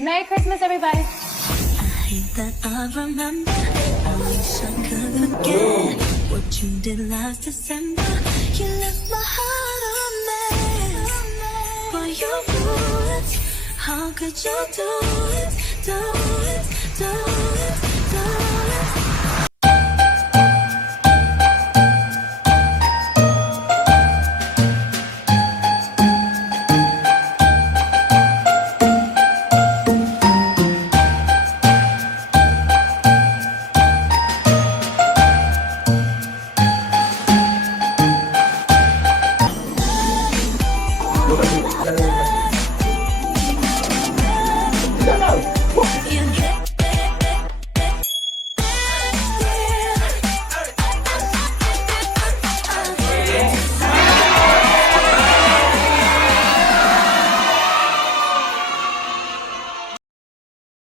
Merry Christmas, everybody. hate that I remember. I wish I could forget what you did last December. You left my heart a mess. Boy, you ruined. How could you do it, do it, do it?